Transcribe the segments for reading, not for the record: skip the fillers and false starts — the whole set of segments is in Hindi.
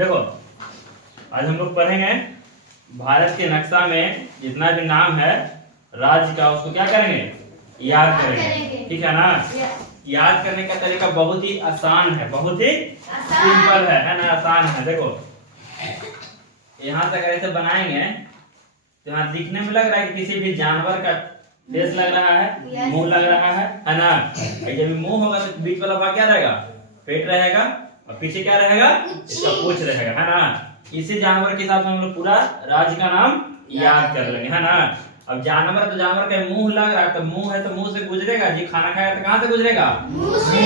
देखो आज हम लोग पढ़ेंगे भारत के नक्शा में जितना भी नाम है राज्य का उसको क्या करेंगे याद करेंगे। ठीक है ना। याद करने का तरीका बहुत ही आसान है, बहुत ही सिंपल है ना, आसान है। देखो यहाँ से अगर ऐसे बनाएंगे तो यहाँ दिखने में लग रहा है कि किसी भी जानवर का फेस लग रहा है, मुंह लग रहा है ना। जब मुंह होगा तो बीच वाला भाग क्या रहेगा, पेट रहेगा, और पीछे क्या रहेगा, इसका पूंछ रहेगा, है ना। इसी जानवर के हिसाब से हम लोग पूरा राज्य का नाम याद कर लेंगे, है ना। अब जानवर तो जानवर का मुंह लग रहा है, तो मुंह है तो मुंह से गुजरेगा जी। खाना खाएगा तो कहाँ से गुजरेगा, मुंह से।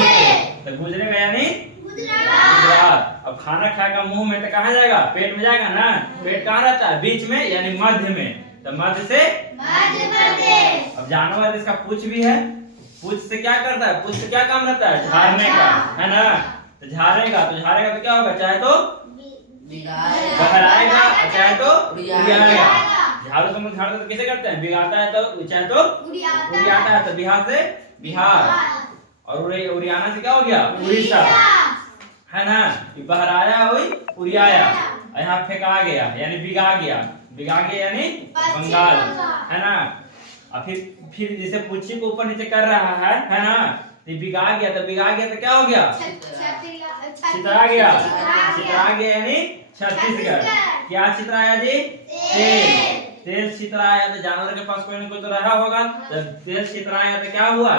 तो गुजरेगा यानी गुजरात। अब खाना खाएगा मुंह में तो कहाँ जाएगा, पेट में जाएगा ना। पेट कहाँ रहता है, बीच में यानी मध्य में, तो मध्य से मध्य। अब जानवर इसका पूंछ भी है, पूंछ से क्या करता है, पूंछ से क्या काम रहता है, झाड़ने का, है ना। तो झाड़ेगा तो क्या होगा, चाहे तो बहराएगा, चाहे तो उड़ियाएगा। झाड़ू तो हम झाड़ू तो कैसे करते हैं, भिगाता है तो, चाहे तो उड़ियाता है। तो बिहार से बिहार, और उड़ियाना से क्या हो गया, उड़ीसा, है ना। बहराया हुई उड़ियाया, यहाँ फेंका गया यानी बिगा गया, बिगा गया यानी बंगाल, है ना। और फिर जैसे पूछी को ऊपर नीचे कर रहा है ना। तो बिगा गया तो क्या हो गया, छितरा गया, छितरा गया यानी छत्तीसगढ़। क्या छितराया जी, तेल छितराया। तो जानवर के पास कोई ना कोई तो रहा होगा, तो तेल छितराया तो क्या हुआ,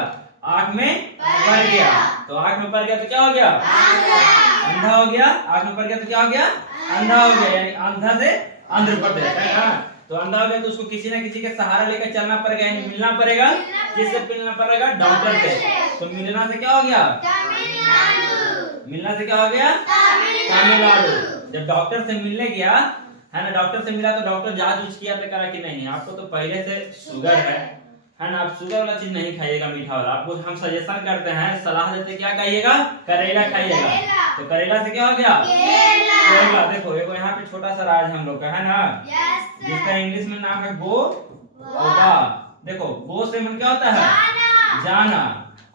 आंख में पड़ गया। तो आंख में पड़ गया तो क्या हो गया, अंधा हो गया। आंख में पड़ गया तो क्या हो गया, अंधा हो गया, यानी अंधा से आंध्र प्रदेश, है ना। तो अंधा हो गया तो उसको किसी ना किसी के सहारा लेकर चलना पड़ेगा, यानी मिलना पड़ेगा। किससे मिलना पड़ेगा, डॉक्टर से। तो मिलना से क्या हो गया, मिलना से क्या हो गया, तमिलनाडु। जब डॉक्टर से मिलने गया, है ना, डॉक्टर से मिला तो डॉक्टर जांच उच किया तो करा कि नहीं आपको तो पहले से शुगर है ना, आप शुगर वाला चीज नहीं खाइएगा, मीठा वाला। आपको हम सजेशन करते हैं, सलाह देते, क्या खाइएगा, करेला खाइएगा। तो करेला से क्या हो गया, केरला। देखो एगो यहाँ पे छोटा सा राज्य हम लोग का, है ना, जिसका इंग्लिश में नाम है गो और बा। देखो गो से मन क्या होता है, जाना।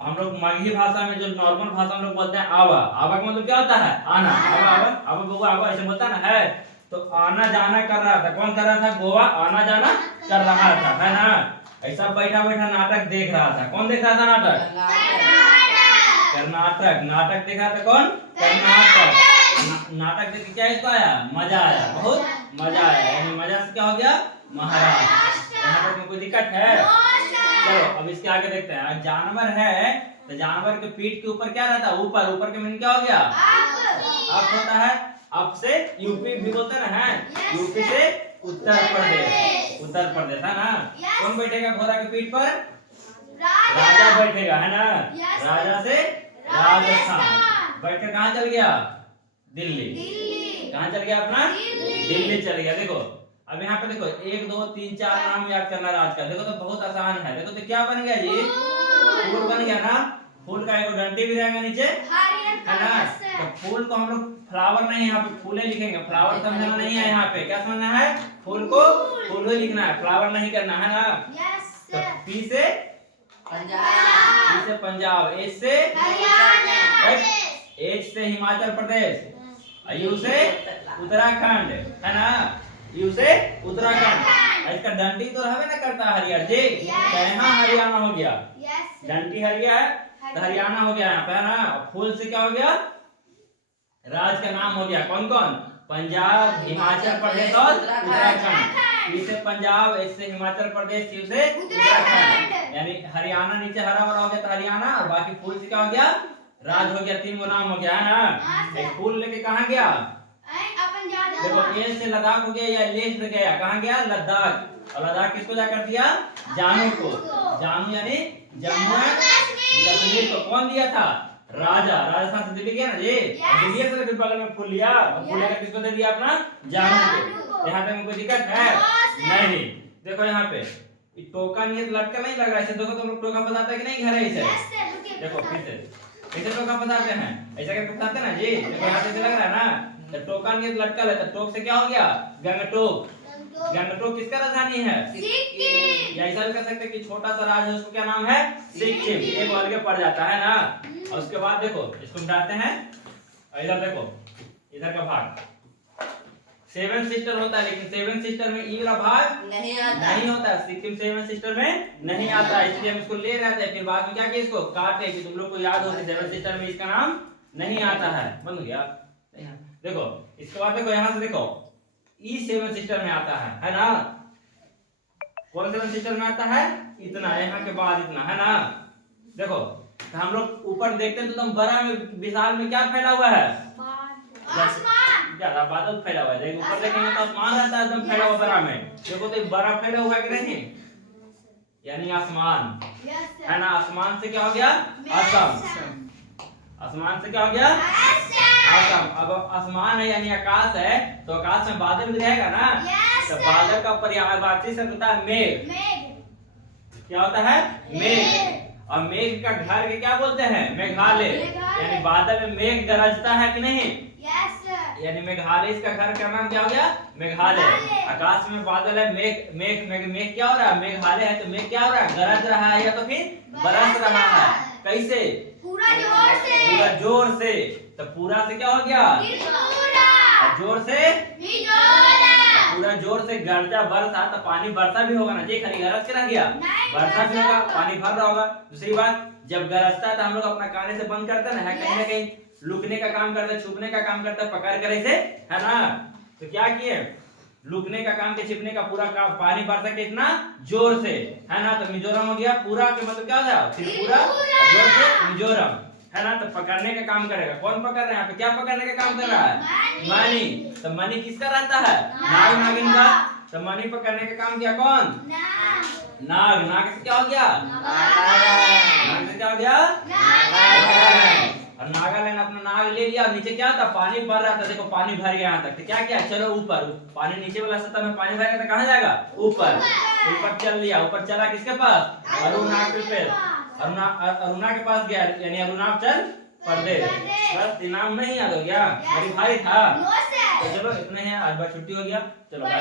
हम लोग मगही भाषा में जो नॉर्मल भाषा में लोग बोलते हैं आवा, आवा का मतलब क्या होता है, आना। आवा आवा आवा बउआ आवा ऐसे बोलता ना है। तो आना जाना कर रहा था, कौन कर रहा था, गोवा आना जाना कर रहा था, है ना। ऐसा बैठा बैठा नाटक देख रहा था। कौन देख रहा था नाटक, कर्नाटक। नाटक देख रहा था कौन, कर्नाटक। नाटक देख के क्या इसको आया, मजा आया, बहुत मजा आया, यानी मजा से क्या हो गया, महाराष्ट्र। यहाँ तक में कोई दिक्कत है, चलो अब इसके आगे देखते हैं। जानवर है तो जानवर के पीठ के ऊपर क्या रहता है, ऊपर। ऊपर के मीनिंग क्या हो गया, अप होता है। अप से यूपी भी बोलते हैं ना, है। यूपी से उत्तर प्रदेश, उत्तर प्रदेश, है ना। कौन बैठेगा घोड़ा के पीठ पर, राजा बैठेगा, है ना। राजा से राजस्थान बैठ कर कहाँ चल गया, दिल्ली। कहाँ चल गया अपना, दिल्ली चल गया। देखो अब यहाँ पे देखो 1 2 3 4 नाम याद करना राज का। देखो तो बहुत आसान है। देखो तो क्या बन गया जी, फूल बन गया ना। फूल का एक डंडी भी रहेगा नीचे, है ना। तो फूल को हम लोग फ्लावर नहीं, यहाँ पे फूले लिखेंगे। फ्लावर समझना नहीं है, यहाँ पे क्या समझना है, फूल को फूल ही लिखना है, फ्लावर नहीं करना, है ना। तो पी से पंजाब, एच से एच से हिमाचल प्रदेश, यू से उत्तराखंड, है ना। यू से उत्तराखंड। इसका डंडी तो रहबे ना करता है हरियाणा जी, यहाँ हरियाणा हो गया। डंडी हरिया है तो हरियाणा हो गया यहाँ पे, है ना। फूल से क्या हो गया, राज्य का नाम हो गया। कौन कौन, पंजाब, हिमाचल प्रदेश और उत्तराखंड। यू से पंजाब, एच से हिमाचल प्रदेश, यू से उत्तराखंड, यानी हरियाणा नीचे हरा भरा हो गया तो हरियाणा, और बाकी फूल से क्या हो गया, राज हो गया। 3 गो नाम हो गया, है ना। एक फूल लेके कहाँ गया, देखो ए से लद्दाख हो गया, या लेह से गया, कहाँ गया, लद्दाख। और लद्दाख किसको जाकर दिया, जानू को। जानू यानी जम्मू कश्मीर को कौन दिया था, राजा। राजस्थान से दिल्ली गया ना जी, दिल्ली से फिर बगल में फूल लिया, और फूल लेकर किसको दे दिया, अपना जानू को। यहाँ पे कोई दिक्कत है नहीं। देखो यहाँ पे टोका नियत लटका नहीं लग रहा है। देखो तुम लोग टोका फंसाते हैं कि नहीं घर ऐसे, देखो फिर से ऐसे टोका फंसाते हैं, ऐसा करके फंसाते हैं ना जी। देखो यहाँ से लग रहा है ना, तो टोका नियत लटका है, तो टोक से क्या हो गया, गंगटोक। गंगटोक किसका राजधानी है, सिक्किम। या ऐसा भी कह सकते हैं कि छोटा सा राज्य है, उसको क्या नाम है, सिक्किम। एक अलग पड़ जाता है ना। और उसके बाद देखो इसको मिटाते हैं, इधर देखो, इधर का भाग सेवन सिस्टर होता है, लेकिन सेवन सिस्टर में ई वाला भाग नहीं होता। सिक्किम सेवन सिस्टर में नहीं आता है, इसलिए हम इसको ले रहे थे। फिर बाद में क्या किया, इसको काटे कि तुम लोग को याद हो कि सेवन सिस्टर में इसका नाम नहीं आता है। बंद हो गया। देखो इसके बाद देखो यहाँ से देखो ई सेवन सिस्टर में आता है ना। कौन सेवन सिस्टर में आता है, इतना यहाँ के बाद इतना है ना। देखो तो हम लोग ऊपर देखते हैं तो एकदम बड़ा में विशाल में क्या फैला हुआ है, ज्यादा बादल फैला हुआ है। देखो ऊपर देखेंगे तो आसमान रहता है एकदम फैला हुआ बड़ा में। देखो तो बड़ा फैला हुआ है कि नहीं, यानी आसमान है ना। आसमान से क्या हो गया, असम। आसमान से क्या हो गया, असम। अब आसमान है यानी आकाश है, तो आकाश में बादल भी रहेगा ना। तो बादल का पर्यायवाची शब्द होता है मेघ। क्या होता है, मेघ। और मेघ का घर के क्या बोलते हैं, मेघालय। यानी बादल में मेघ गरजता है कि नहीं, यानी मेघालय, इसका घर का नाम क्या हो गया, मेघालय। आकाश में बादल है, मेघ मेघ मेघ मेघ क्या हो रहा है, मेघालय है, तो मेघ क्या हो रहा है, गरज रहा है या तो फिर बरस रहा है। कैसे, पूरा जोर से। पूरा जोर से। तो पूरा से क्या हो गया, जोर से, पूरा जोर से गरजा बरसा, तो पानी बरसा भी होगा ना जी, खाली गरज के रह गया, बरसा भी होगा, पानी भर रहा होगा। दूसरी बात, जब गरजता है तो हम लोग अपना काने से बंद करते हैं ना, कहीं ना कहीं लुकने का काम करते हैं, छुपने का काम करते हैं, पकड़ कर ऐसे है ना। तो क्या किए, लुकने का काम के छिपने का पूरा काम, पानी बरसा के इतना जोर से है ना। तो मिजोरम हो गया, पूरा के मतलब क्या हो जाए, त्रिपुरा, जोर से मिजोरम है ना। तो पकड़ने का काम करेगा, कौन पकड़ रहा है यहाँ पे, क्या पकड़ने का काम कर रहा है, मणि। तो मणि किसका रहता है, नाग नागिन का। तो मणि पकड़ने का काम किया कौन, नाग। नाग से क्या हो गया, नाग से क्या हो गया, और नागालैंड अपना नाग ले लिया। नीचे क्या था, पानी भर रहा था, देखो पानी भर गया यहाँ तक। तो क्या किया, चलो ऊपर, पानी नीचे वाला सतह में पानी भरेगा तो कहाँ जाएगा, ऊपर। ऊपर चल लिया, ऊपर चला किसके पास, अरुणाचल पे, अरुणा के पास गया, यानी अरुणाचल प्रदेश। बस नाम नहीं याद हो गया, मेरी भाई था। तो चलो इतने हैं, आज बार छुट्टी हो गया, चलो बाय।